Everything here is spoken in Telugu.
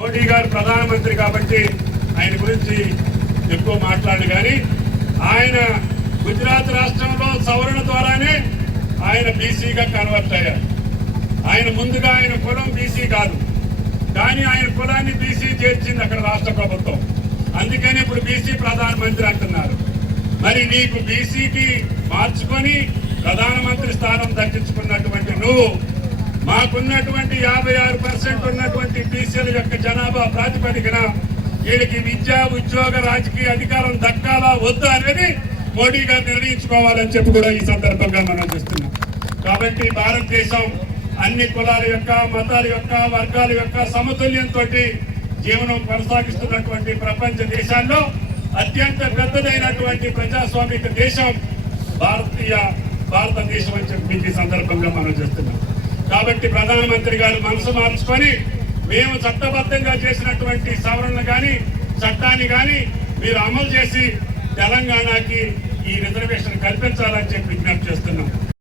మోడీ గారు ప్రధానమంత్రి కాబట్టి ఆయన గురించి ఎక్కువ మాట్లాడు కానీ ఆయన గుజరాత్ రాష్ట్రంలో సవరణ ద్వారానే ఆయన బీసీగా కన్వర్ట్ అయ్యారు. ఆయన ముందుగా ఆయన కులం బీసీ కాదు. కానీ ఆయన కులాన్ని బీసీ చేర్చింది అక్కడ రాష్ట్ర ప్రభుత్వం. అందుకని ఇప్పుడు బీసీ ప్రధానమంత్రి అంటున్నారు. మరి నీకు బీసీకి మార్చుకొని ప్రధానమంత్రి స్థానం దక్కించుకున్నటువంటి నువ్వు మాకున్నటువంటి యాభై ఆరు పర్సెంట్ ఉన్నటువంటి యొక్క జనాభా ప్రాతిపదికన వీళ్ళకి విద్య ఉద్యోగ రాజకీయ అధికారం దక్కాలా వద్దా అనేది మోడీ గారు నిర్ణయించుకోవాలని చెప్పి కూడా ఈ సందర్భంగా మనం చూస్తున్నాం. కాబట్టి భారతదేశం అన్ని కులాల యొక్క మతాల యొక్క వర్గాల యొక్క సమతుల్యంతో జీవనం కొనసాగిస్తున్నటువంటి ప్రపంచ దేశాల్లో అత్యంత పెద్దదైనటువంటి ప్రజాస్వామిక దేశం భారతీయ భారతదేశం అని చెప్పి ఈ సందర్భంగా మనం చేస్తున్నాం. కాబట్టి ప్రధానమంత్రి గారు మనసు మార్చుకొని మేము చట్టబద్ధంగా చేసినటువంటి సవరణలు కానీ చట్టాన్ని కానీ మీరు అమలు చేసి తెలంగాణకి ఈ రిజర్వేషన్ కల్పించాలని చెప్పి విజ్ఞప్తి చేస్తున్నాం.